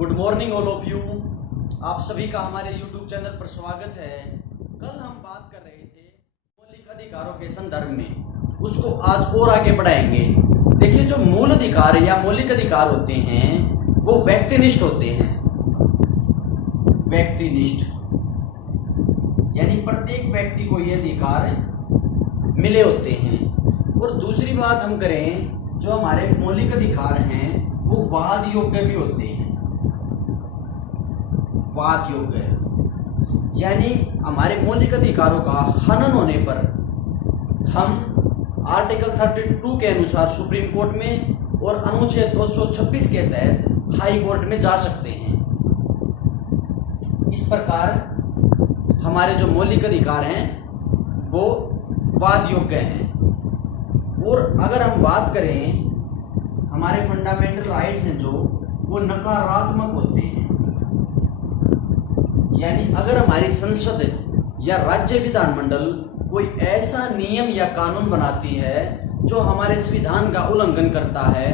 Good morning all of you. आप सभी का हमारे यूट्यूब चैनल पर स्वागत है। कल हम बात कर रहे थे मौलिक अधिकारों के संदर्भ में, उसको आज और आगे बढ़ाएंगे। देखिए, जो मूल अधिकार या मौलिक अधिकार होते हैं वो व्यक्तिनिष्ठ होते हैं। व्यक्तिनिष्ठ यानी प्रत्येक व्यक्ति को ये अधिकार मिले होते हैं। और दूसरी बात हम करें, जो हमारे मौलिक अधिकार हैं वो वाद योग्य भी होते हैं। वाद योग्य यानी हमारे मौलिक अधिकारों का हनन होने पर हम आर्टिकल 32 के अनुसार सुप्रीम कोर्ट में और अनुच्छेद 226 के तहत हाई कोर्ट में जा सकते हैं। इस प्रकार हमारे जो मौलिक अधिकार हैं वो वाद योग्य हैं। और अगर हम बात करें, हमारे फंडामेंटल राइट्स हैं जो वो नकारात्मक होते हैं। यानी अगर हमारी संसद या राज्य विधानमंडल कोई ऐसा नियम या कानून बनाती है जो हमारे संविधान का उल्लंघन करता है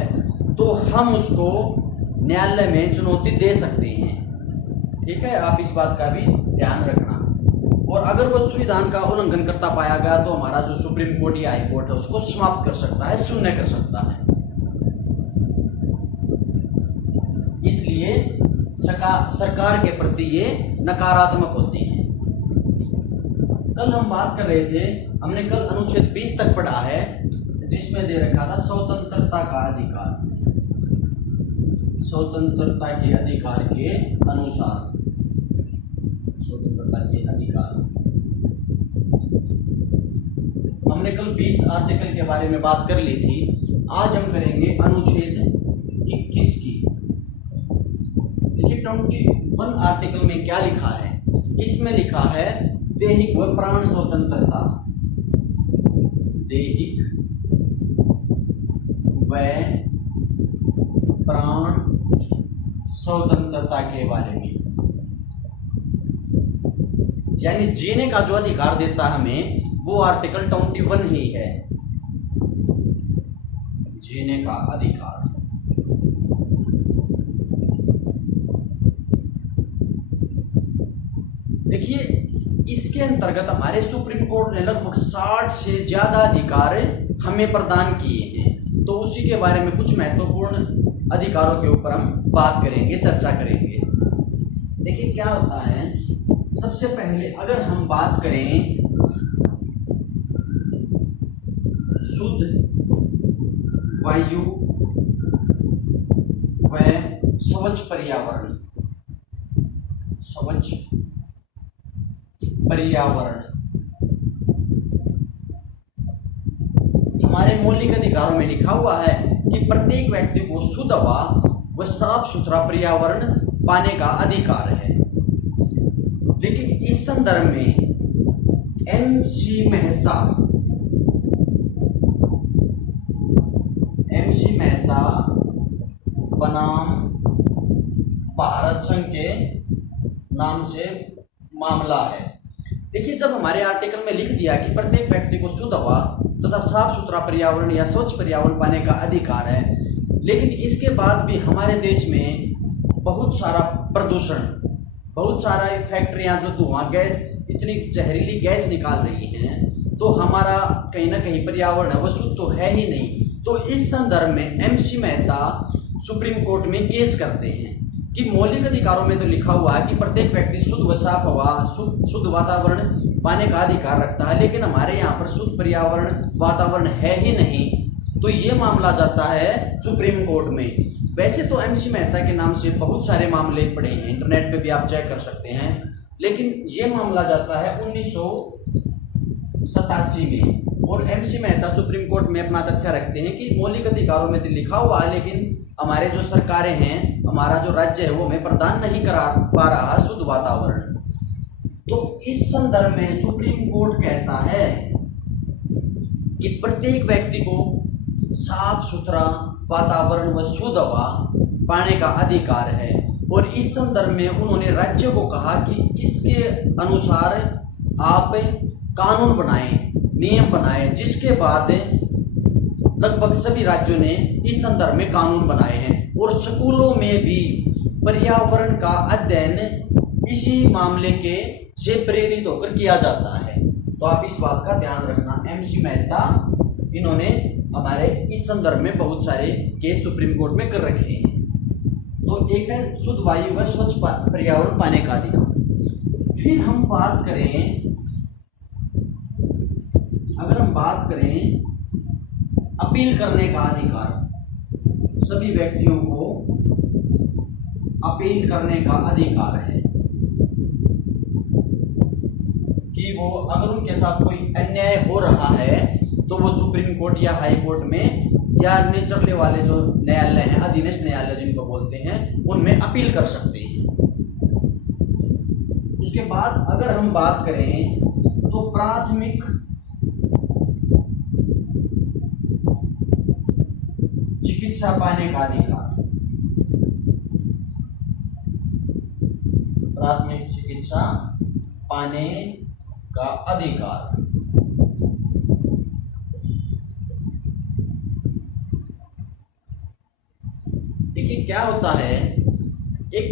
तो हम उसको न्यायालय में चुनौती दे सकते हैं। ठीक है, आप इस बात का भी ध्यान रखना। और अगर वो संविधान का उल्लंघन करता पाया गया तो हमारा जो सुप्रीम कोर्ट या हाई कोर्ट है उसको समाप्त कर सकता है, शून्य कर सकता है। इसलिए सरकार के प्रति ये नकारात्मक होते हैं। कल हम बात कर रहे थे, हमने कल अनुच्छेद 20 तक पढ़ा है जिसमें दे रखा था स्वतंत्रता का अधिकार। स्वतंत्रता के अधिकार के अनुसार स्वतंत्रता के अधिकार हमने कल 20 आर्टिकल के बारे में बात कर ली थी। आज हम करेंगे अनुच्छेद 21 की। देखिए 21 आर्टिकल में क्या लिखा है। इसमें लिखा है दैहिक व प्राण स्वतंत्रता। दैहिक व प्राण स्वतंत्रता के बारे में, यानी जीने का जो अधिकार देता है हमें वो आर्टिकल 21 ही है। जीने का अधिकार। देखिए, इसके अंतर्गत हमारे सुप्रीम कोर्ट ने लगभग 60 से ज्यादा अधिकार हमें प्रदान किए हैं। तो उसी के बारे में कुछ महत्वपूर्ण अधिकारों के ऊपर हम बात करेंगे, चर्चा करेंगे। देखिए क्या होता है, सबसे पहले अगर हम बात करें शुद्ध वायु व स्वच्छ पर्यावरण। स्वच्छ पर्यावरण हमारे मौलिक अधिकारों में लिखा हुआ है कि प्रत्येक व्यक्ति को शुद्ध हवा व साफ सुथरा पर्यावरण पाने का अधिकार है। लेकिन इस संदर्भ में एमसी मेहता बनाम भारत संघ के नाम से मामला है। देखिए, जब हमारे आर्टिकल में लिख दिया कि प्रत्येक व्यक्ति को शुद्ध हवा तथा साफ सुथरा पर्यावरण या स्वच्छ पर्यावरण पाने का अधिकार है, लेकिन इसके बाद भी हमारे देश में बहुत सारा प्रदूषण, बहुत सारा फैक्ट्रियां जो धुआं गैस, इतनी जहरीली गैस निकाल रही हैं, तो हमारा कहीं ना कहीं पर्यावरण है वो शुद्ध तो है ही नहीं। तो इस संदर्भ में एमसी मेहता सुप्रीम कोर्ट में केस करते हैं कि मौलिक अधिकारों में तो लिखा हुआ है कि प्रत्येक व्यक्ति शुद्ध व साफ हवा, शुद्ध वातावरण पाने का अधिकार रखता है, लेकिन हमारे यहाँ पर शुद्ध पर्यावरण वातावरण है ही नहीं। तो ये मामला जाता है सुप्रीम कोर्ट में। वैसे तो एमसी मेहता के नाम से बहुत सारे मामले पड़े हैं, इंटरनेट पे भी आप चेक कर सकते हैं, लेकिन ये मामला जाता है 1987 में। और एमसी मेहता सुप्रीम कोर्ट में अपना तथ्य रखते हैं कि मौलिक अधिकारों में तो लिखा हुआ है, लेकिन हमारे जो सरकारें हैं, हमारा जो राज्य है वो हमें प्रदान नहीं करा पा रहा शुद्ध वातावरण। तो इस संदर्भ में सुप्रीम कोर्ट कहता है कि प्रत्येक व्यक्ति को साफ सुथरा वातावरण व शुद्ध हवा पाने का अधिकार है। और इस संदर्भ में उन्होंने राज्य को कहा कि इसके अनुसार आप कानून बनाएं, नियम बनाएं, जिसके बाद लगभग सभी राज्यों ने इस संदर्भ में कानून बनाए हैं। और स्कूलों में भी पर्यावरण का अध्ययन इसी मामले के से प्रेरित होकर किया जाता है। तो आप इस बात का ध्यान रखना। MC मेहता इन्होंने हमारे इस संदर्भ में बहुत सारे केस सुप्रीम कोर्ट में कर रखे हैं। तो एक है शुद्ध वायु व स्वच्छ पर्यावरण पाने का अधिकार। फिर हम बात करें, अगर हम बात करें अपील करने का अधिकार, सभी व्यक्तियों को अपील करने का अधिकार है कि वो अगर उनके साथ कोई अन्याय हो रहा है तो वो सुप्रीम कोर्ट या हाई कोर्ट में या निचले वाले जो न्यायालय हैं, अधीनस्थ न्यायालय जिनको बोलते हैं, उनमें अपील कर सकते हैं। उसके बाद अगर हम बात करें तो प्राथमिक चिकित्सा पाने का अधिकार, प्राथमिक चिकित्सा पाने का अधिकार। देखिए क्या होता है, एक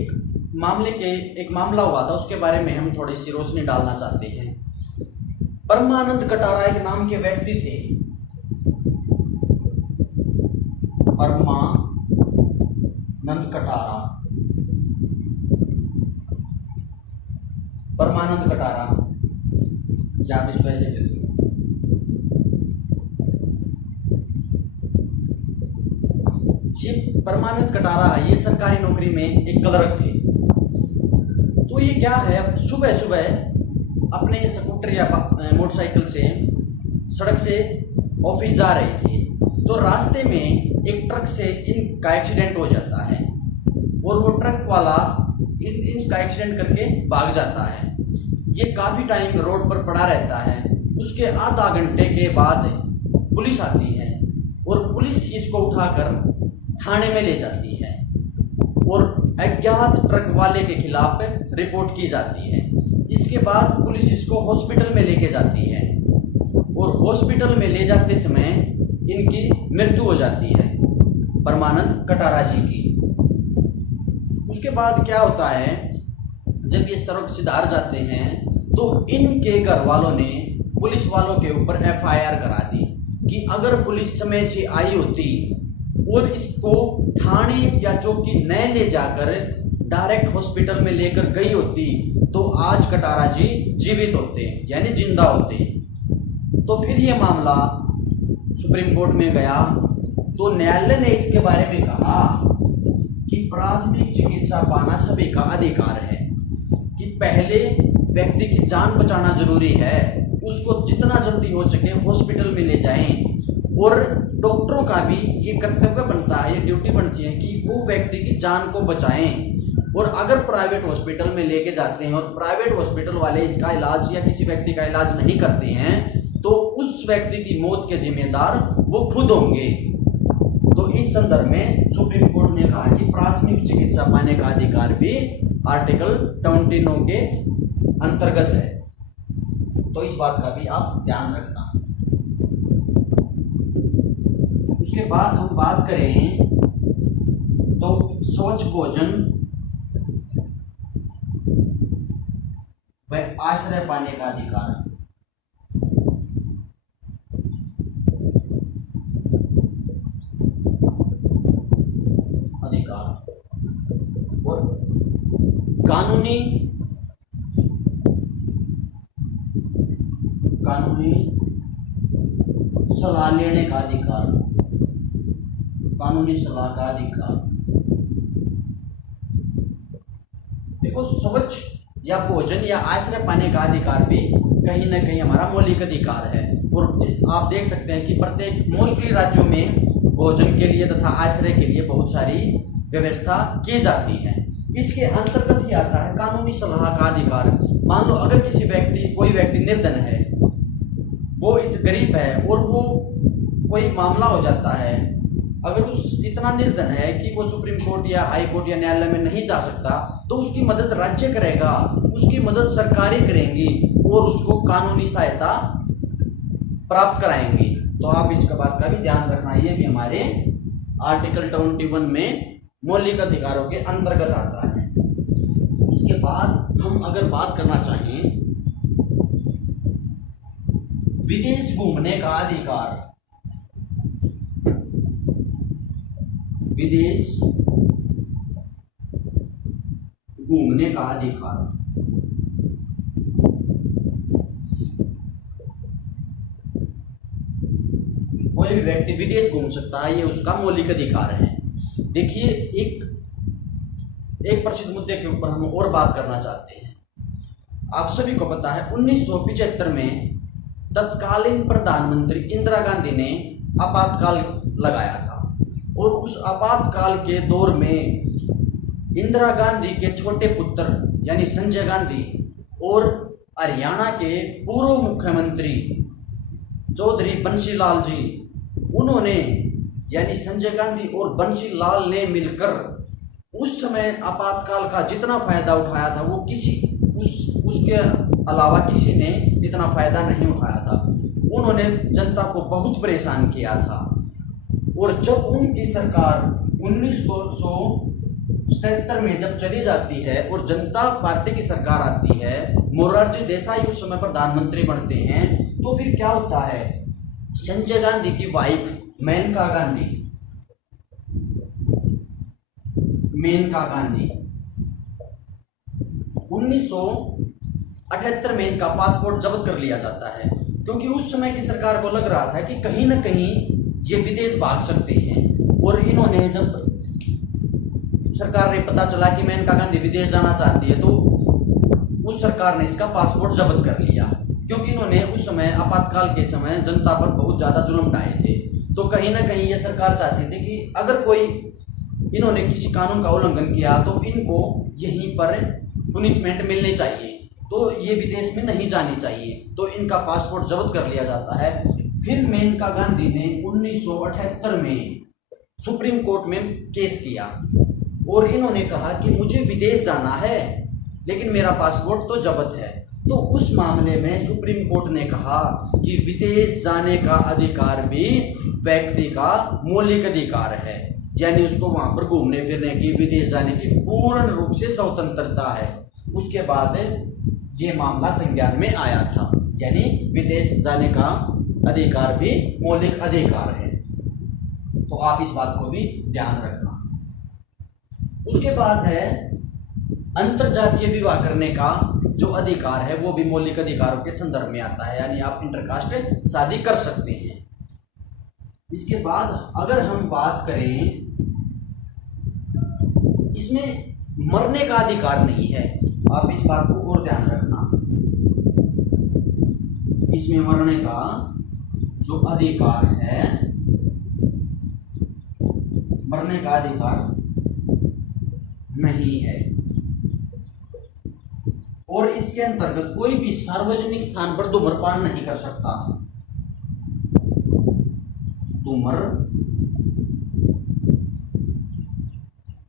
मामला हुआ था, उसके बारे में हम थोड़ी सी रोशनी डालना चाहते हैं। परमानंद कटारा एक नाम के व्यक्ति थे। परमानंद कटारा या आप इसको ऐसे कहते हो। ये परमानंद कटारा ये सरकारी नौकरी में एक क्लर्क थे। तो ये क्या है, सुबह सुबह अपने स्कूटर या मोटरसाइकिल से सड़क से ऑफिस जा रहे थे। तो रास्ते में एक ट्रक से इनका एक्सीडेंट हो जाता है और वो ट्रक वाला इनका एक्सीडेंट करके भाग जाता है। ये काफ़ी टाइम रोड पर पड़ा रहता है। उसके आधा घंटे के बाद पुलिस आती है और पुलिस इसको उठाकर थाने में ले जाती है और अज्ञात ट्रक वाले के खिलाफ रिपोर्ट की जाती है। इसके बाद पुलिस इसको हॉस्पिटल में लेके जाती है और हॉस्पिटल में ले जाते समय इनकी मृत्यु हो जाती है, परमानंद कटारा जी की। उसके बाद क्या होता है, जब ये सड़क से धार जाते हैं तो इनके घर वालों ने पुलिस वालों के ऊपर FIR करा दी कि अगर पुलिस समय से आई होती और इसको थाने या चौकी न ले जाकर डायरेक्ट हॉस्पिटल में लेकर गई होती तो आज कटारा जी जीवित होते, यानी जिंदा होते। तो फिर ये मामला सुप्रीम कोर्ट में गया तो न्यायालय ने इसके बारे में कहा कि प्राथमिक चिकित्सा पाना सभी का अधिकार है, कि पहले व्यक्ति की जान बचाना जरूरी है, उसको जितना जल्दी हो सके हॉस्पिटल में ले जाएं। और डॉक्टरों का भी ये कर्तव्य बनता है, ये ड्यूटी बनती है कि वो व्यक्ति की जान को बचाएं। और अगर प्राइवेट हॉस्पिटल में लेके जाते हैं और प्राइवेट हॉस्पिटल वाले इसका इलाज या किसी व्यक्ति का इलाज नहीं करते हैं तो उस व्यक्ति की मौत के जिम्मेदार वो खुद होंगे। तो इस संदर्भ में सुप्रीम कोर्ट ने कहा कि प्राथमिक चिकित्सा पाने का अधिकार भी आर्टिकल 29 के अंतर्गत है। तो इस बात का भी आप ध्यान रखना। उसके बाद हम बात करें तो स्वच्छ भोजन व आश्रय पाने का अधिकार। और कानूनी सलाह लेने का अधिकार, कानूनी सलाह का अधिकार। देखो, स्वच्छ या भोजन या आश्रय पाने का अधिकार भी कहीं ना कहीं हमारा मौलिक अधिकार है। और आप देख सकते हैं कि प्रत्येक मोस्टली राज्यों में भोजन के लिए तथा आश्रय के लिए बहुत सारी व्यवस्था की जाती है। इसके अंतर्गत ही आता है कानूनी सलाह का अधिकार। मान लो अगर कोई व्यक्ति निर्धन है, वो गरीब है और वो कोई मामला हो जाता है, अगर उस इतना निर्धन है कि वो सुप्रीम कोर्ट या हाई कोर्ट या न्यायालय में नहीं जा सकता तो उसकी मदद राज्य करेगा, उसकी मदद सरकारें करेंगी और उसको कानूनी सहायता प्राप्त कराएंगी। तो आप इसका बात का भी ध्यान रखना, ये भी हमारे आर्टिकल 21 में मौलिक अधिकारों के अंतर्गत आता है। इसके बाद हम अगर बात करना चाहें विदेश घूमने का अधिकार, विदेश घूमने का अधिकार, कोई भी व्यक्ति विदेश घूम सकता है, ये उसका मौलिक अधिकार है। देखिए एक प्रसिद्ध मुद्दे के ऊपर हम और बात करना चाहते हैं। आप सभी को पता है 1975 में तत्कालीन प्रधानमंत्री इंदिरा गांधी ने आपातकाल लगाया था और उस आपातकाल के दौर में इंदिरा गांधी के छोटे पुत्र यानी संजय गांधी और हरियाणा के पूर्व मुख्यमंत्री चौधरी बंसीलाल जी, उन्होंने यानी संजय गांधी और बंसीलाल ने मिलकर उस समय आपातकाल का जितना फायदा उठाया था वो उसके अलावा किसी ने इतना फायदा नहीं उठाया था। उन्होंने जनता को बहुत परेशान किया था और जब उनकी सरकार 1977 में जब चली जाती है और जनता पार्टी की सरकार आती है, मोरारजी देसाई उस समय प्रधानमंत्री बनते हैं, तो फिर क्या होता है, संजय गांधी की वाइफ मेनका गांधी 1978 में इनका पासपोर्ट जब्त कर लिया जाता है, क्योंकि उस समय की सरकार को लग रहा था कि कहीं ना कहीं ये विदेश भाग सकते हैं। और इन्होंने जब सरकार ने पता चला कि मेनका गांधी विदेश जाना चाहती है, तो उस सरकार ने इसका पासपोर्ट जब्त कर लिया, क्योंकि इन्होंने उस समय आपातकाल के समय जनता पर बहुत ज़्यादा जुल्म ढाए थे। तो कहीं ना कहीं ये सरकार चाहती थी कि अगर कोई इन्होंने किसी कानून का उल्लंघन किया तो इनको यहीं पर पुनिशमेंट मिलनी चाहिए, तो ये विदेश में नहीं जानी चाहिए। तो इनका पासपोर्ट जब्त कर लिया जाता है। फिर मेनका गांधी ने 1978 में सुप्रीम कोर्ट में केस किया और इन्होंने कहा कि मुझे विदेश जाना है लेकिन मेरा पासपोर्ट तो जब्त है। तो उस मामले में सुप्रीम कोर्ट ने कहा कि विदेश जाने का अधिकार भी व्यक्ति का मौलिक अधिकार है, यानी उसको वहां पर घूमने फिरने की, विदेश जाने की पूर्ण रूप से स्वतंत्रता है। उसके बाद ये मामला संज्ञान में आया था, यानी विदेश जाने का अधिकार भी मौलिक अधिकार है। तो आप इस बात को भी ध्यान रखना। उसके बाद है अंतरजातीय विवाह करने का जो अधिकार है वो भी मौलिक अधिकारों के संदर्भ में आता है, यानी आप इंटरकास्ट शादी कर सकते हैं। इसके बाद अगर हम बात करें, इसमें मरने का अधिकार नहीं है, आप इस बात को और ध्यान रखना। इसमें मरने का जो अधिकार है, मरने का अधिकार नहीं है। और इसके अंतर्गत कोई भी सार्वजनिक स्थान पर धूम्रपान नहीं कर सकता।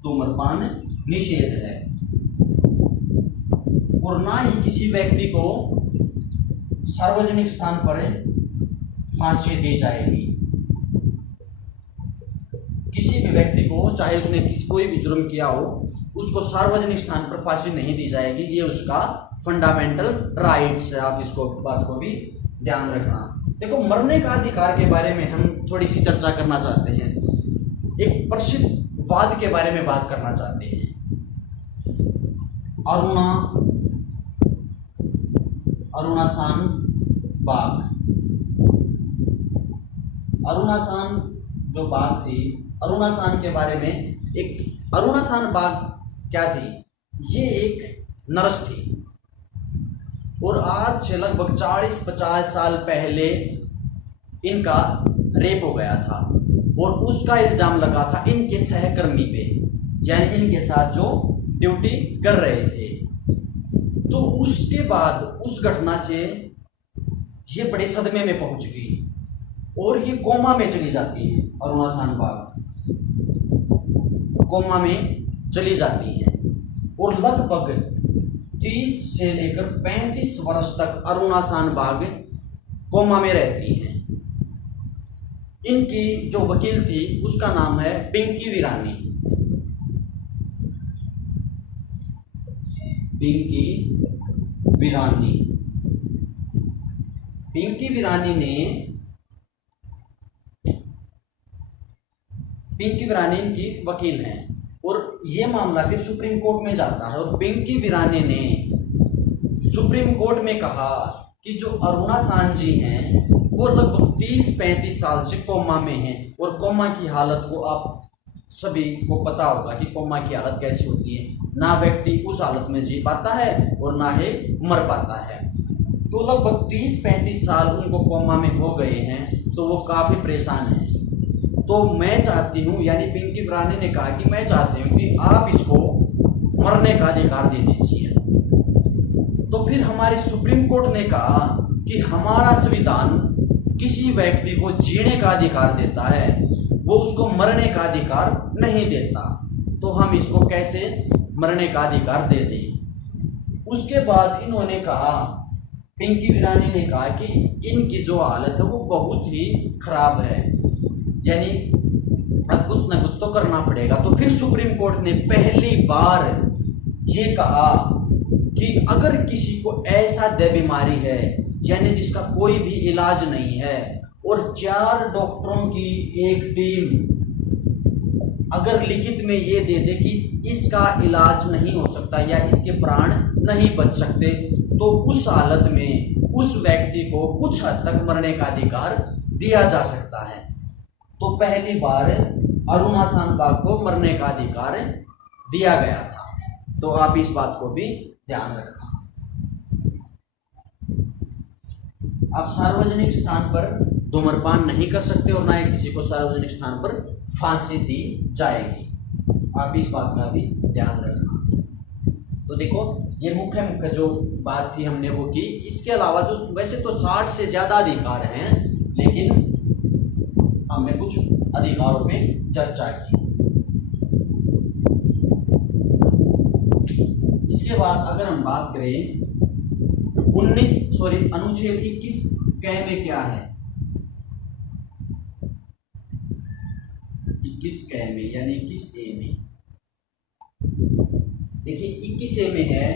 धूम्रपान निषेध है। और ना ही किसी व्यक्ति को सार्वजनिक स्थान पर फांसी दी जाएगी। किसी भी व्यक्ति को, चाहे उसने कोई भी जुर्म किया हो, उसको सार्वजनिक स्थान पर फांसी नहीं दी जाएगी। ये उसका फंडामेंटल राइट्स है। आप इसको बात को भी ध्यान रखना। देखो, मरने का अधिकार के बारे में हम थोड़ी सी चर्चा करना चाहते हैं। एक प्रसिद्ध वाद के बारे में बात करना चाहते हैं। अरुणासान जो बाग थी, अरुणासान के बारे में एक अरुणासान बाग क्या थी? ये एक नर्स थी और आज से लगभग 40-50 साल पहले इनका रेप हो गया था और उसका इल्जाम लगा था इनके सहकर्मी पे, यानी इनके साथ जो ड्यूटी कर रहे थे। तो उसके बाद उस घटना से ये बड़े सदमे में पहुंच गई और ये कोमा में चली जाती है। अरुणासान बाग कोमा में चली जाती है और लगभग 30 से लेकर 35 वर्ष तक अरुणासान बाग कोमा में रहती हैं। इनकी जो वकील थी उसका नाम है पिंकी वीरानी। पिंकी वीरानी। पिंकी वीरानी इनकी वकील हैं और ये मामला फिर सुप्रीम कोर्ट में जाता है और पिंकी वीरानी ने सुप्रीम कोर्ट में कहा कि जो अरुणा सांझी हैं वो लगभग 30-35 साल से कोमा में हैं और कोमा की हालत को आप सभी को पता होगा कि कोमा की हालत कैसी होती है, ना व्यक्ति उस हालत में जी पाता है और ना ही मर पाता है। तो लगभग 30-35 साल उनको कोमा में हो गए हैं, तो वो काफ़ी परेशान हैं। तो मैं चाहती हूँ, यानी पिंकी वीरानी ने कहा कि मैं चाहती हूँ कि आप इसको मरने का अधिकार दे दीजिए। तो फिर हमारे सुप्रीम कोर्ट ने कहा कि हमारा संविधान किसी व्यक्ति को जीने का अधिकार देता है, वो उसको मरने का अधिकार नहीं देता, तो हम इसको कैसे मरने का अधिकार दे दें। उसके बाद इन्होंने कहा, पिंकी वीरानी ने कहा कि इनकी जो हालत है वो बहुत ही खराब है, यानी अब कुछ ना कुछ तो करना पड़ेगा। तो फिर सुप्रीम कोर्ट ने पहली बार ये कहा कि अगर किसी को ऐसा दे बीमारी है यानी जिसका कोई भी इलाज नहीं है और 4 डॉक्टरों की एक टीम अगर लिखित में ये दे दे कि इसका इलाज नहीं हो सकता या इसके प्राण नहीं बच सकते, तो उस हालत में उस व्यक्ति को कुछ हद तक मरने का अधिकार दिया जा सकता है। तो पहली बार अरुणा सांबा को मरने का अधिकार दिया गया था। तो आप इस बात को भी ध्यान रखना। आप सार्वजनिक स्थान पर धूम्रपान नहीं कर सकते और ना ही किसी को सार्वजनिक स्थान पर फांसी दी जाएगी। आप इस बात का भी ध्यान रखना। तो देखो, ये मुख्य जो बात थी हमने वो की। इसके अलावा जो वैसे तो 60 से ज़्यादा अधिकार हैं, लेकिन हमने कुछ अधिकारों पे चर्चा की। इसके बाद अगर हम बात करें अनुच्छेद 21 क में क्या है, 21 क में यानी 21 ए में, देखिए 21 ए में है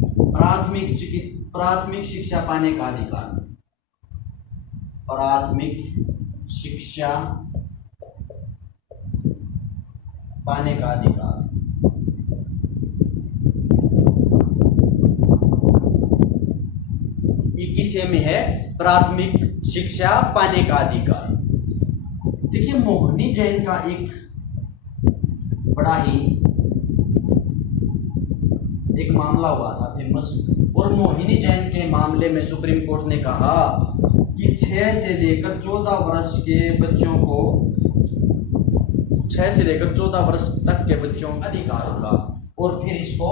प्राथमिक शिक्षा पाने का अधिकार। प्राथमिक शिक्षा पाने का अधिकार। 21 में है प्राथमिक शिक्षा पाने का अधिकार। देखिए, मोहिनी जैन का एक बड़ा ही एक मामला हुआ था फेमस, और मोहिनी जैन के मामले में सुप्रीम कोर्ट ने कहा कि 6 से लेकर 14 वर्ष के बच्चों को 6 से लेकर 14 वर्ष तक के बच्चों का अधिकार होगा, और फिर इसको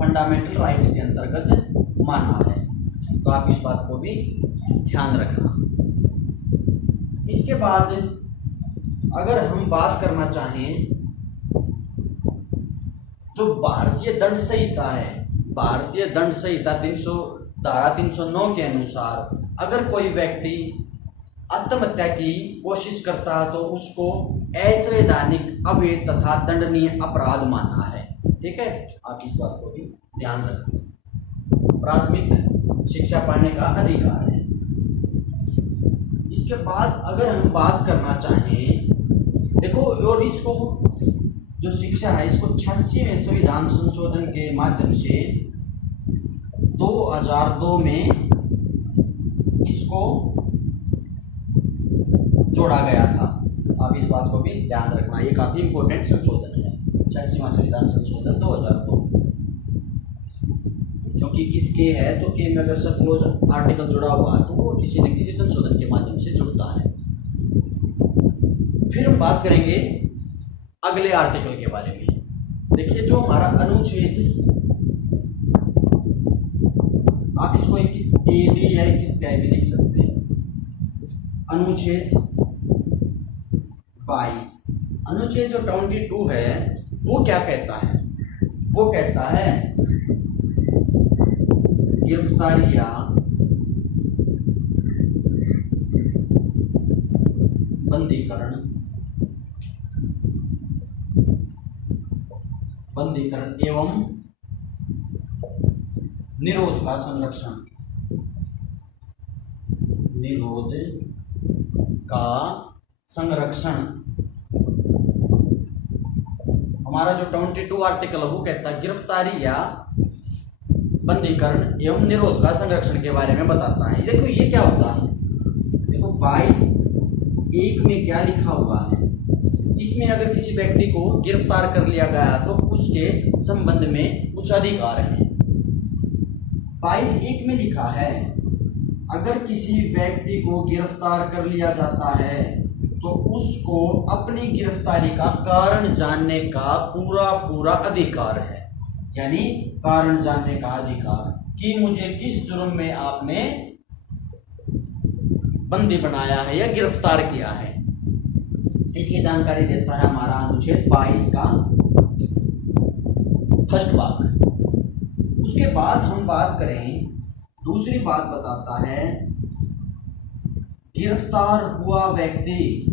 फंडामेंटल राइट्स के अंतर्गत माना है। तो आप इस बात को भी ध्यान रखना। इसके बाद अगर हम बात करना चाहें, जो भारतीय दंड संहिता है, भारतीय दंड संहिता धारा 309 के अनुसार अगर कोई व्यक्ति आत्महत्या की कोशिश करता है तो उसको असंवैधानिक, अवैध तथा दंडनीय अपराध माना है। ठीक है, आप इस बात को भी ध्यान रखें। प्राथमिक शिक्षा पाने का अधिकार है। इसके बाद अगर हम बात करना चाहें, देखो, और इसको जो शिक्षा है इसको 86वें संविधान संशोधन के माध्यम से 2002 में इसको जोड़ा गया था। आप इस बात को भी ध्यान रखना, ये काफी इंपॉर्टेंट संशोधन है, 86वां संविधान संशोधन 2002। क्योंकि किसके है तो के में अगर सब क्लोज आर्टिकल जुड़ा हुआ है तो वो किसी न किसी संशोधन के माध्यम से जुड़ता है। फिर हम बात करेंगे अगले आर्टिकल के बारे में। देखिए, जो हमारा अनुच्छेद, आप इसको 21 ए भी या 21 क भी लिख सकते हैं। अनुच्छेद 22, अनुच्छेद जो 22 है वो क्या कहता है? वो कहता है गिरफ्तारी या बंदीकरण एवं निरोध का संरक्षण, निरोध का संरक्षण। हमारा जो 22 आर्टिकल है वो कहता है गिरफ्तारी या बंदीकरण एवं निरोध का संरक्षण के बारे में बताता है। देखो ये क्या होता है, देखो 22(1) में क्या लिखा हुआ है, इसमें अगर किसी व्यक्ति को गिरफ्तार कर लिया गया तो उसके संबंध में कुछ अधिकार हैं। 22(1) में लिखा है अगर किसी व्यक्ति को गिरफ्तार कर लिया जाता है तो उसको अपनी गिरफ्तारी का कारण जानने का पूरा अधिकार है। यानी कारण जानने का अधिकार कि मुझे किस जुर्म में आपने बंदी बनाया है या गिरफ्तार किया है, इसकी जानकारी देता है हमारा अनुच्छेद 22 का फर्स्ट भाग। उसके बाद हम बात करें, दूसरी बात बताता है गिरफ्तार हुआ व्यक्ति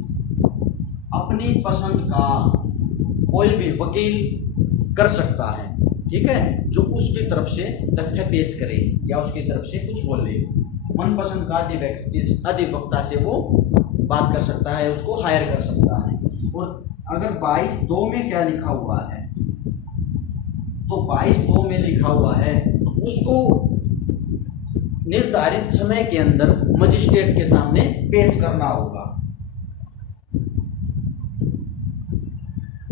अपनी पसंद का कोई भी वकील कर सकता है, ठीक है, जो उसकी तरफ से तथ्य पेश करे या उसकी तरफ से कुछ बोले। मनपसंद का अधिवक्ता से वो बात कर सकता है, उसको हायर कर सकता है। और अगर 22(2) में क्या लिखा हुआ है, तो 22(2) में लिखा हुआ है उसको निर्धारित समय के अंदर मजिस्ट्रेट के सामने पेश करना होगा।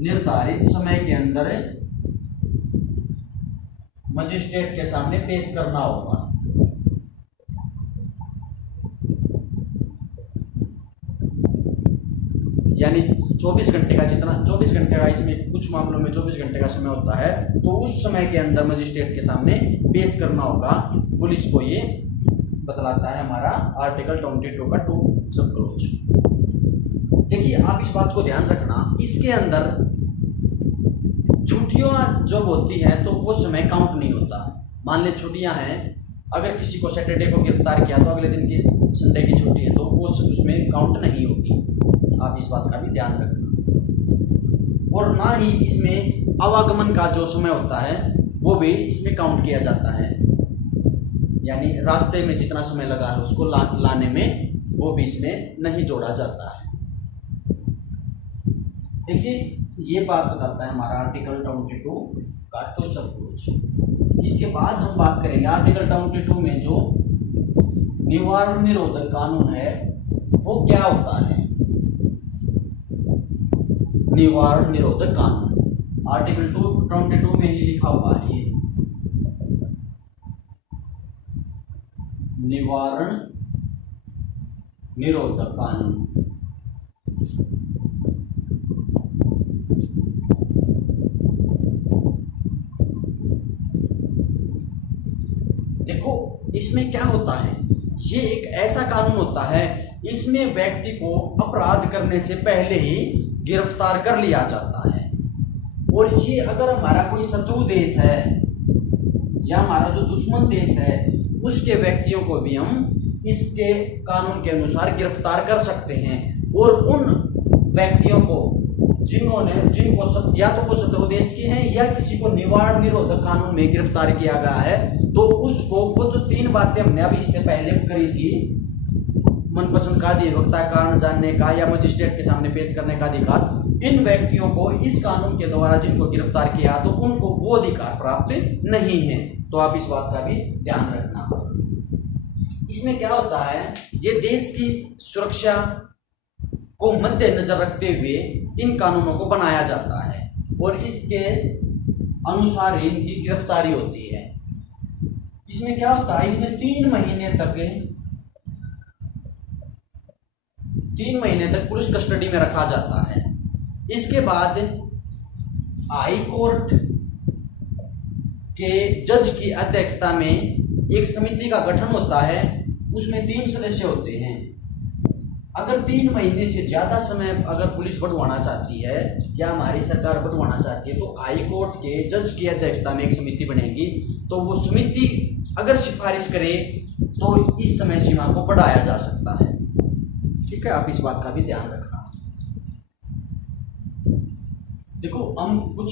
निर्धारित समय के अंदर मजिस्ट्रेट के सामने पेश करना होगा। यानी 24 घंटे का, जितना 24 घंटे का, इसमें कुछ मामलों में 24 घंटे का समय होता है, तो उस समय के अंदर मजिस्ट्रेट के सामने पेश करना होगा। पुलिस को ये बतलाता है हमारा आर्टिकल 22 का 2 सब क्लोज। देखिए आप इस बात को ध्यान रखना, इसके अंदर छुट्टियां जब होती हैं तो वो समय काउंट नहीं होता। मान ले छुट्टियां हैं, अगर किसी को सैटरडे को गिरफ्तार किया तो अगले दिन की संडे की छुट्टी है, तो वो उसमें काउंट नहीं होगी। आप इस बात का भी ध्यान रखना। और ना ही इसमें आवागमन का जो समय होता है वो भी इसमें काउंट किया जाता है। यानी रास्ते में जितना समय लगा है उसको लाने में, वो भी इसमें नहीं जोड़ा जाता है। देखिए ये बात बताता है हमारा आर्टिकल 22 का तो सब कुछ। इसके बाद हम बात करेंगे आर्टिकल 22 में जो निवारण निरोधक कानून है वो क्या होता है। निवारण निरोधक कानून आर्टिकल 22 में ही लिखा हुआ है। ये निवारण निरोधक कानून देखो इसमें क्या होता है, ये एक ऐसा कानून होता है इसमें व्यक्ति को अपराध करने से पहले ही गिरफ्तार कर लिया जाता है। और ये अगर हमारा कोई शत्रु देश है या हमारा जो दुश्मन देश है उसके व्यक्तियों को भी हम इसके कानून के अनुसार गिरफ्तार कर सकते हैं। और उन व्यक्तियों को जिनको या तो वो शत्रु देश के हैं या किसी को निवारण निरोधक कानून में गिरफ्तार किया गया है, तो उसको वो जो 3 बातें हमने अभी इससे पहले करी थी, मनपसंद का अधिवक्ता, कारण जानने का या मजिस्ट्रेट के सामने पेश करने का अधिकार, इन व्यक्तियों को इस कानून के द्वारा जिनको गिरफ्तार किया तो उनको वो अधिकार प्राप्त नहीं है। तो आप इस बात का भी ध्यान रखना। इसमें क्या होता है, ये देश की सुरक्षा को मद्देनजर रखते हुए इन कानूनों को बनाया जाता है और इसके अनुसार इनकी गिरफ्तारी होती है। इसमें क्या होता है, इसमें 3 महीने तक पुलिस कस्टडी में रखा जाता है। इसके बाद हाई कोर्ट के जज की अध्यक्षता में एक समिति का गठन होता है, उसमें 3 सदस्य होते हैं। अगर 3 महीने से ज़्यादा समय अगर पुलिस बढ़वाना चाहती है या हमारी सरकार बढ़वाना चाहती है तो हाई कोर्ट के जज की अध्यक्षता में एक समिति बनेगी। तो वो समिति अगर सिफारिश करे तो इस समय सीमा को बढ़ाया जा सकता है। ठीक है, आप इस बात का भी ध्यान रखना। देखो हम कुछ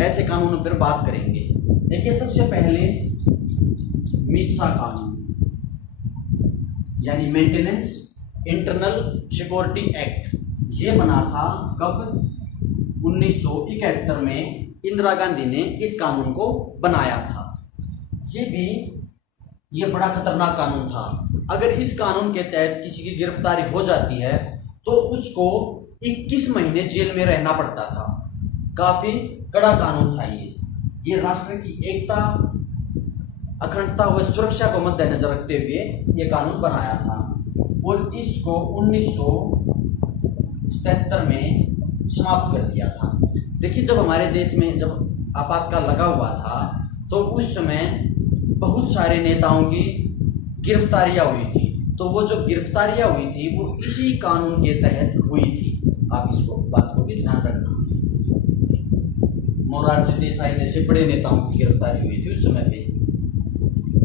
ऐसे कानूनों पर बात करेंगे। देखिए सबसे पहले मीसा कानून यानी मेंटेनेंस इंटरनल सिक्योरिटी एक्ट, ये बना था कब? 1971 में इंदिरा गांधी ने इस कानून को बनाया था। ये बड़ा खतरनाक कानून था। अगर इस कानून के तहत किसी की गिरफ्तारी हो जाती है तो उसको 21 महीने जेल में रहना पड़ता था। काफी कड़ा कानून था ये राष्ट्र की एकता, अखंडता व सुरक्षा को मद्देनजर रखते हुए ये कानून बनाया था और इसको 1977 में समाप्त कर दिया था। देखिए जब हमारे देश में जब आपातकाल लगा हुआ था तो उस समय बहुत सारे नेताओं की गिरफ्तारियां हुई थी, तो वो जो गिरफ्तारियां हुई थी वो इसी कानून के तहत हुई थी। आप इसको बात को भी ध्यान रखना। मोरारजी देसाई जैसे बड़े नेताओं की गिरफ्तारी हुई थी उस समय पे।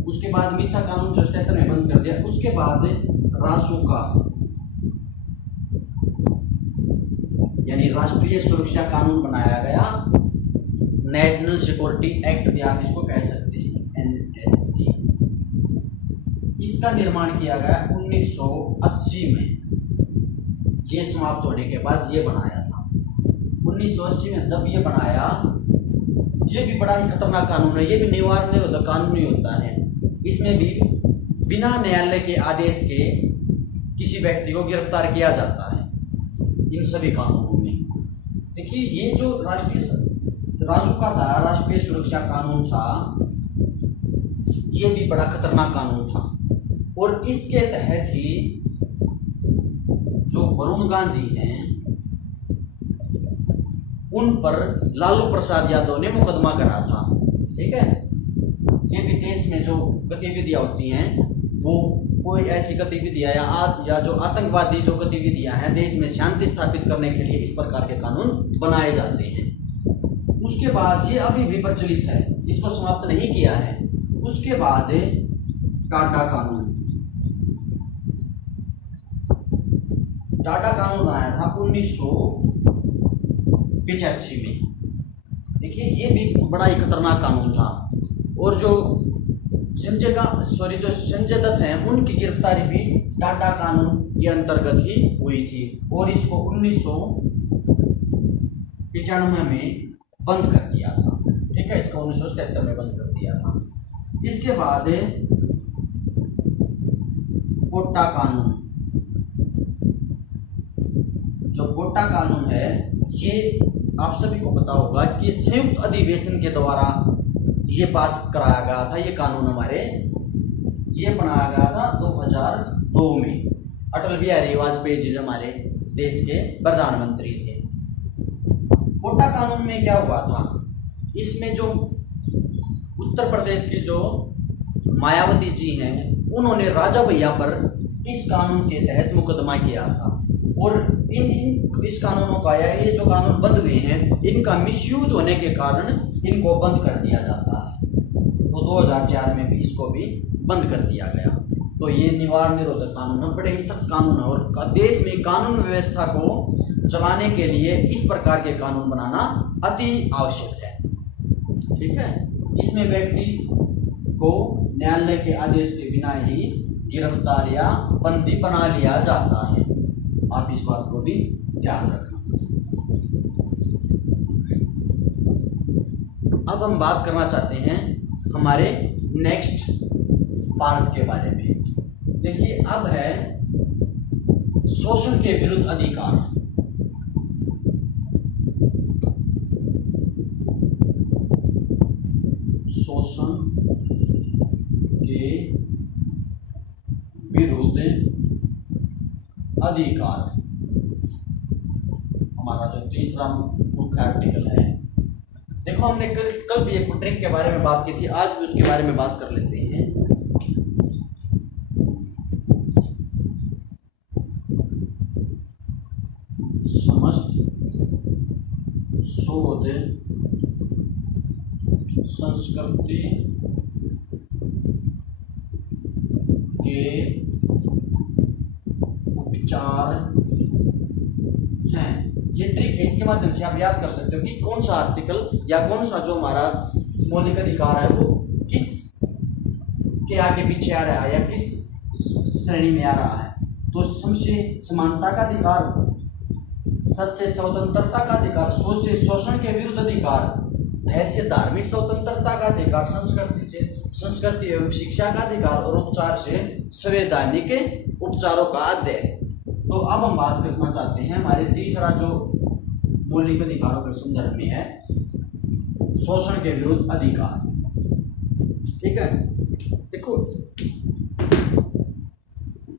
उसके बाद मीसा कानून जो 77 में बंद कर दिया। उसके बाद रासुका यानी राष्ट्रीय सुरक्षा कानून बनाया गया, नेशनल सिक्योरिटी एक्ट भी आप इसको कह सकते हैं, NSA। इसका निर्माण किया गया 1980 में। ये समाप्त होने के बाद ये बनाया था 1980 में। जब ये बनाया, ये भी बड़ा ही खतरनाक कानून है। ये भी निवारण निरोधक कानून ही होता है। इसमें भी बिना न्यायालय के आदेश के किसी व्यक्ति को गिरफ्तार किया जाता है इन सभी कानूनों में। देखिए ये जो रासुका था, राष्ट्रीय सुरक्षा कानून था, ये भी बड़ा खतरनाक कानून था और इसके तहत ही जो वरुण गांधी हैं उन पर लालू प्रसाद यादव ने मुकदमा करा था। ठीक है, ये भी देश में जो गतिविधियां होती हैं, वो कोई ऐसी गतिविधियां या जो आतंकवादी जो गतिविधियां हैं देश में शांति स्थापित करने के लिए इस प्रकार के कानून बनाए जाते हैं। उसके बाद ये अभी भी प्रचलित है, इसको समाप्त नहीं किया है। उसके बाद टाटा कानून। टाटा कानून आया था 1985 में। देखिए ये भी बड़ा ही खतरनाक कानून था और जो संजय दत्त हैं उनकी गिरफ्तारी भी टाटा कानून के अंतर्गत ही हुई थी और इसको 1995 में बंद कर दिया था। ठीक है, इसको 1977 में बंद कर दिया था। इसके बाद पोट्टा कानून। जो पोट्टा कानून है ये आप सभी को पता होगा कि संयुक्त अधिवेशन के द्वारा ये पास कराया गया था। ये कानून ये बनाया गया था 2002 में। अटल बिहारी वाजपेयी जी जो हमारे देश के प्रधानमंत्री थे। पोट्टा कानून में क्या हुआ था, इसमें जो उत्तर प्रदेश की जो मायावती जी हैं उन्होंने राजा भैया पर इस कानून के तहत मुकदमा किया था और इस कानूनों का या ये जो कानून बंद हुए हैं इनका मिसयूज होने के कारण इनको बंद कर दिया जाता है। तो 2004 में भी इसको भी बंद कर दिया गया। तो ये निवारण निरोधक कानून है, बड़े ही सख्त कानून है और देश में कानून व्यवस्था को चलाने के लिए इस प्रकार के कानून बनाना अति आवश्यक है। ठीक है, इसमें व्यक्ति को न्यायालय के आदेश के बिना ही गिरफ्तार या बंदी बना लिया जाता है। आप इस बात को भी ध्यान रखना। अब हम बात करना चाहते हैं हमारे नेक्स्ट पार्ट के बारे में। देखिए अब है शोषण के विरुद्ध अधिकार। शोषण के विरुद्ध अधिकार हमारा जो तीसरा मुख्य आर्टिकल है। देखो हमने कल भी एक ट्रिक के बारे में बात की थी, आज भी उसके बारे में बात कर लेते हैं। समस्त शोध संस्कृति के उपचार हैं। ये ट्रिक है, इसके माध्यम से आप याद कर सकते हो कि कौन सा आर्टिकल या कौन सा जो हमारा मौलिक अधिकार है वो किस के आगे पीछे आ रहा है या किस श्रेणी में आ रहा है। तो सम से समानता का अधिकार, सच से स्वतंत्रता का अधिकार, सोच से शोषण के विरुद्ध अधिकार, धैर्य से धार्मिक स्वतंत्रता का अधिकार, संस्कृति एवं शिक्षा का अधिकार और उपचार से संवैधानिक उपचारों का अध्ययन। तो अब हम बात करना चाहते हैं हमारे तीसरा जो मौलिक अधिकारों के संदर्भ में है, शोषण के विरुद्ध अधिकार। ठीक है, देखो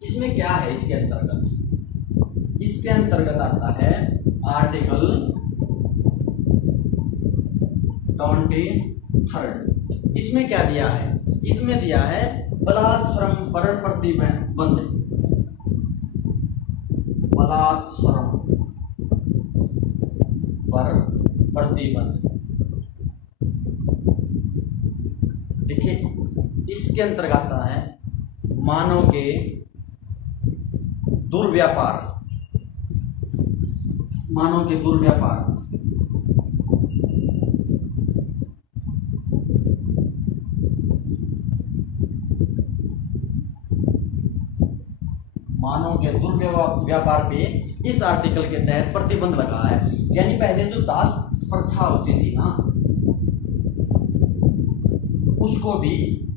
इसमें क्या है, इसके अंतर्गत आता है आर्टिकल 23। इसमें क्या दिया है, इसमें दिया है बलात् श्रम पर प्रतिबंध, बलात् श्रम पर प्रतिबंध। देखिए इसके अंतर्गत आता है मानव के दुर्व्यापार, मानव के दुर्व्यापार, मानव के दुर्व्यापार पे इस आर्टिकल के तहत प्रतिबंध लगा है। यानी पहले जो दास प्रथा होती थी ना, उसको भी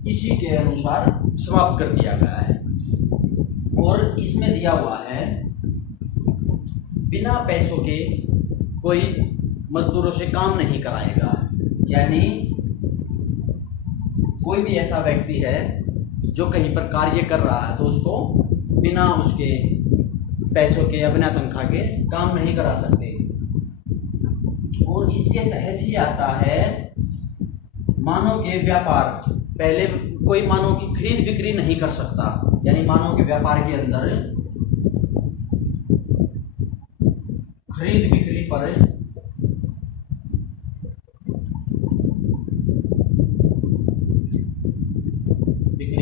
इसी के अनुसार समाप्त कर दिया गया है। और इसमें दिया हुआ है बिना पैसों के कोई मजदूरों से काम नहीं कराएगा। यानी कोई भी ऐसा व्यक्ति है जो कहीं पर कार्य कर रहा है तो उसको बिना उसके पैसों के या बिना तनख्वाह के काम नहीं करा सकते। और इसके तहत ही आता है मानव के व्यापार। पहले कोई मानव की खरीद बिक्री नहीं कर सकता, यानी मानव के व्यापार के अंदर खरीद बिक्री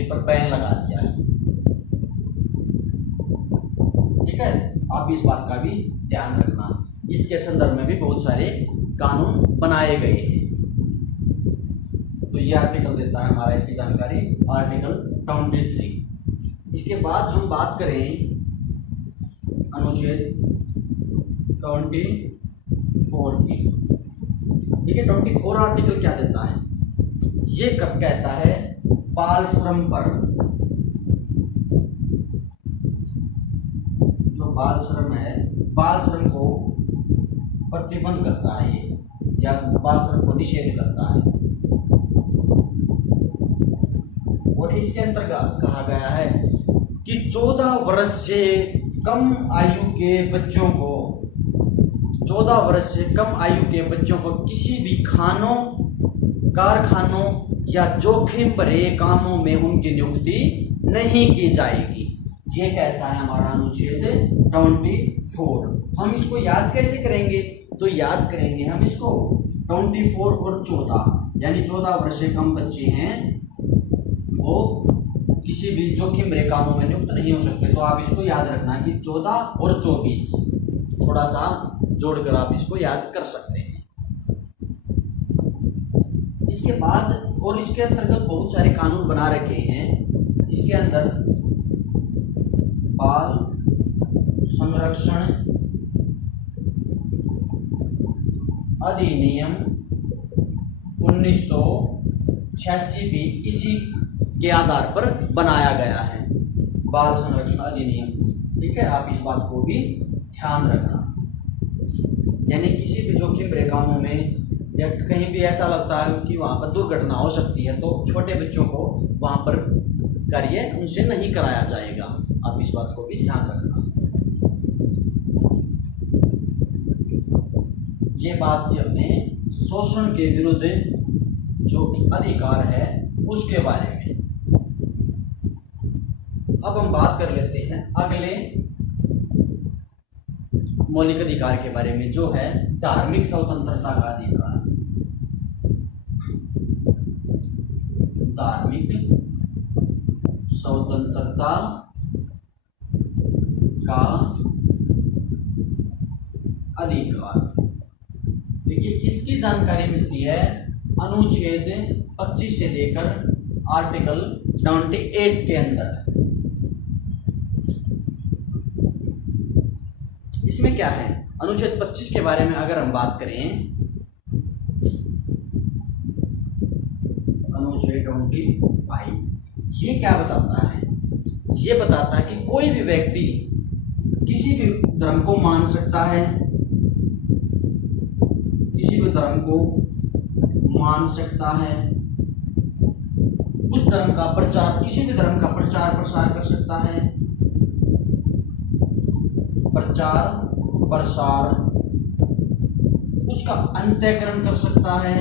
पर बैन लगा दिया है। ठीक है, आप इस बात का भी ध्यान रखना। इसके संदर्भ में भी बहुत सारे कानून बनाए गए हैं। तो ये आर्टिकल देता है हमारा इसकी जानकारी, आर्टिकल 23। इसके बाद हम बात करें अनुच्छेद 24 की। ठीक है, 24 आर्टिकल क्या देता है, ये कहता है बाल श्रम पर, जो बाल श्रम है, बाल श्रम को प्रतिबंध करता है ये, या बाल श्रम को निषेध करता है। और इसके अंतर्गत कहा गया है कि 14 वर्ष से कम आयु के बच्चों को, 14 वर्ष से कम आयु के बच्चों को किसी भी खानों, कारखानों या जोखिम भरे कामों में उनकी नियुक्ति नहीं की जाएगी। ये कहता है हमारा अनुच्छेद 24। हम इसको याद कैसे करेंगे, तो याद करेंगे हम इसको 24 और 14, यानी 14 वर्ष से कम बच्चे हैं वो किसी भी जोखिम भरे कामों में नियुक्त नहीं हो सकते। तो आप इसको याद रखना कि 14 और 24 थोड़ा सा जोड़कर आप इसको याद कर सकते हैं। इसके बाद और इसके अंतर्गत बहुत सारे कानून बना रखे हैं। इसके अंदर बाल संरक्षण अधिनियम 1986 भी इसी के आधार पर बनाया गया है, बाल संरक्षण अधिनियम। ठीक है, आप इस बात को भी ध्यान रखना। यानी किसी भी जोखिम भरे कामों में या कहीं भी ऐसा लगता है कि वहाँ पर दुर्घटना हो सकती है तो छोटे बच्चों को वहाँ पर कार्य उनसे नहीं कराया जाएगा। आप इस बात को भी ध्यान रखना। ये बात थी अपने शोषण के विरुद्ध जो अधिकार है उसके बारे में। अब हम बात कर लेते हैं अगले मौलिक अधिकार के बारे में, जो है धार्मिक स्वतंत्रता का अधिकार। धार्मिक स्वतंत्रता का अधिकार। देखिए इसकी जानकारी मिलती है अनुच्छेद 25 से लेकर आर्टिकल 28 के अंदर। इसमें क्या है, अनुच्छेद 25 के बारे में अगर हम बात करें, अनुच्छेद 25 ये क्या बताता है, ये बताता है कि कोई भी व्यक्ति किसी भी धर्म को मान सकता है, किसी भी धर्म को मान सकता है, उस धर्म का प्रचार, किसी भी धर्म का प्रचार प्रसार कर सकता है, प्रचार प्रसार, उसका अंत्यकरण कर सकता है,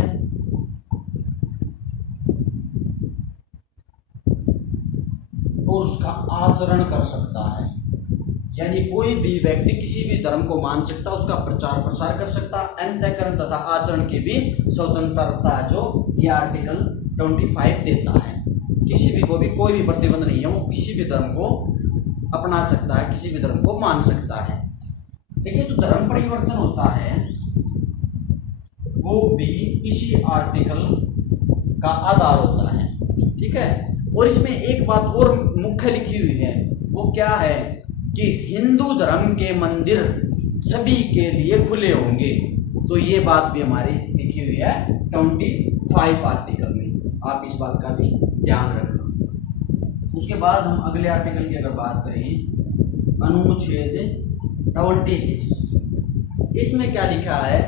और उसका आचरण कर सकता है। यानी कोई भी व्यक्ति किसी भी धर्म को मान सकता है, उसका प्रचार प्रसार कर सकता है, अंत्यकरण तथा आचरण की भी स्वतंत्रता जो ये आर्टिकल 25 देता है। किसी भी को भी कोई भी प्रतिबंध नहीं है, वो किसी भी धर्म को अपना सकता है, किसी भी धर्म को मान सकता है। देखिए जो धर्म परिवर्तन होता है वो भी इसी आर्टिकल का आधार होता है, ठीक है। और इसमें एक बात और मुख्य लिखी हुई है, वो क्या है कि हिंदू धर्म के मंदिर सभी के लिए खुले होंगे। तो ये बात भी हमारी लिखी हुई है 25 आर्टिकल में, आप इस बात का भी ध्यान रखना। उसके बाद हम अगले आर्टिकल की अगर बात करें, अनुच्छेद 26, इसमें क्या लिखा है,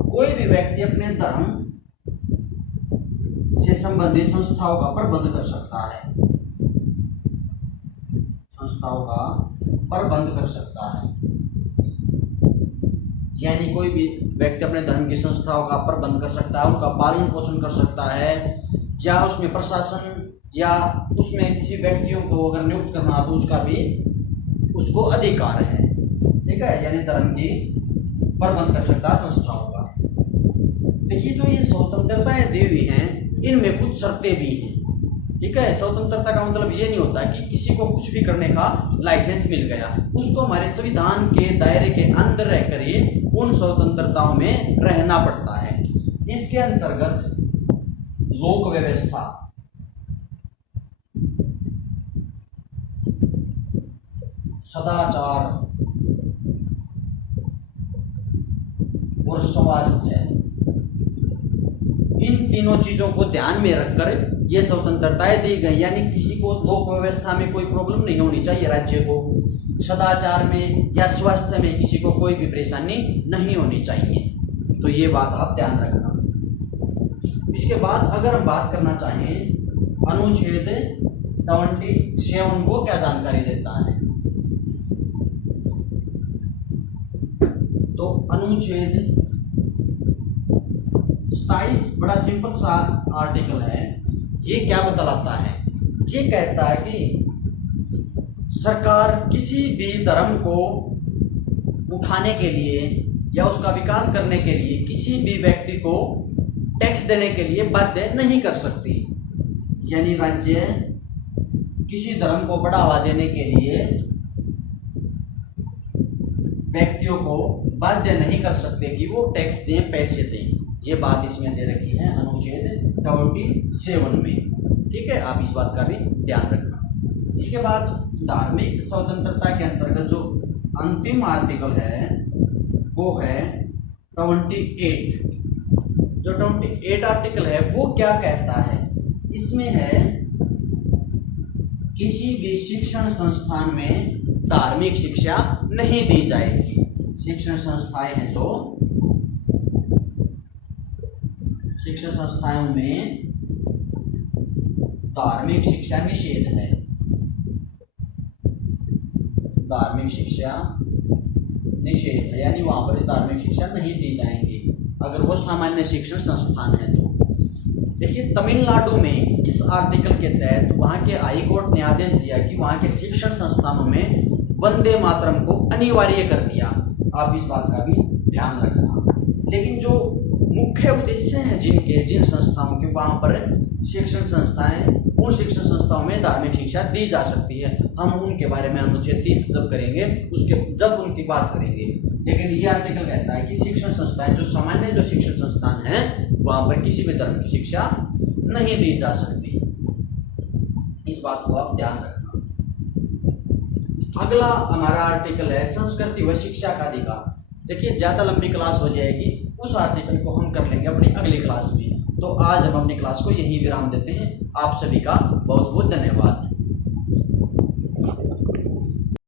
कोई भी व्यक्ति अपने धर्म से संबंधित संस्थाओं का प्रबंध कर सकता है, संस्थाओं का प्रबंध कर सकता है। यानी कोई भी व्यक्ति अपने धर्म की संस्थाओं का प्रबंध कर सकता है, उनका पालन पोषण कर सकता है, या उसमें प्रशासन या उसमें किसी व्यक्तियों को अगर नियुक्त करना हो तो उसका भी उसको अधिकार है, ठीक है। यानी धर्म की प्रबंध कर सकता है संस्थाओं का। देखिए जो ये स्वतंत्रताएं दी हुई हैं इनमें कुछ शर्तें भी हैं, ठीक है। स्वतंत्रता का मतलब ये नहीं होता कि किसी को कुछ भी करने का लाइसेंस मिल गया, उसको हमारे संविधान के दायरे के अंदर रहकर ही उन स्वतंत्रताओं में रहना पड़ता है। इसके अंतर्गत लोक व्यवस्था, सदाचार और स्वास्थ्य, इन तीनों चीजों को ध्यान में रखकर ये स्वतंत्रताएं दी गई। यानी किसी को लोक व्यवस्था में कोई प्रॉब्लम नहीं होनी चाहिए, राज्य को सदाचार में या स्वास्थ्य में किसी को कोई भी परेशानी नहीं होनी चाहिए। तो ये बात आप ध्यान रखना। इसके बाद अगर हम बात करना चाहें अनुच्छेद 27 को क्या जानकारी देता है, तो अनुच्छेद 27 बड़ा सिंपल सा आर्टिकल है। ये क्या बतलाता है, ये कहता है कि सरकार किसी भी धर्म को उठाने के लिए या उसका विकास करने के लिए किसी भी व्यक्ति को टैक्स देने के लिए बाध्य नहीं कर सकती। यानी राज्य किसी धर्म को बढ़ावा देने के लिए व्यक्तियों को बाध्य नहीं कर सकते कि वो टैक्स दें, पैसे दें। ये बात इसमें दे रखी है अनुच्छेद 27 में, ठीक है। आप इस बात का भी ध्यान रखना। इसके बाद धार्मिक स्वतंत्रता के अंतर्गत जो अंतिम आर्टिकल है वो है 28। जो 28 आर्टिकल है वो क्या कहता है, इसमें है किसी भी शिक्षण संस्थान में धार्मिक शिक्षा नहीं दी जाएगी। शिक्षण संस्थाएं हैं जो शिक्षण संस्थाओं में धार्मिक शिक्षा निषेध है, धार्मिक शिक्षा निषेध है, यानी वहां पर धार्मिक शिक्षा नहीं दी जाएंगी अगर वो सामान्य शिक्षण संस्थान है तो। देखिए तमिलनाडु में इस आर्टिकल के तहत वहां के हाई कोर्ट ने आदेश दिया कि वहां के शिक्षण संस्थानों में वंदे मातरम को अनिवार्य कर दिया। आप इस बात का भी ध्यान रखना। लेकिन जो मुख्य उद्देश्य हैं जिन संस्थाओं के, वहाँ पर शिक्षण संस्थाएं, उन शिक्षण संस्थाओं में धार्मिक शिक्षा दी जा सकती है। हम उनके बारे में अनुच्छेद 30 जब करेंगे जब उनकी बात करेंगे। लेकिन ये आर्टिकल कहता है कि शिक्षण संस्थाएं, जो सामान्य जो शिक्षण संस्थान हैं, वहाँ पर किसी भी धर्म की शिक्षा नहीं दी जा सकती। इस बात को आप ध्यान रखना। अगला हमारा आर्टिकल है संस्कृति व शिक्षा का अधिकार। देखिए ज्यादा लंबी क्लास हो जाएगी, उस आर्टिकल को हम कर लेंगे अपनी अगली क्लास में। तो आज हम अपनी क्लास को यहीं विराम देते हैं। आप सभी का बहुत बहुत धन्यवाद।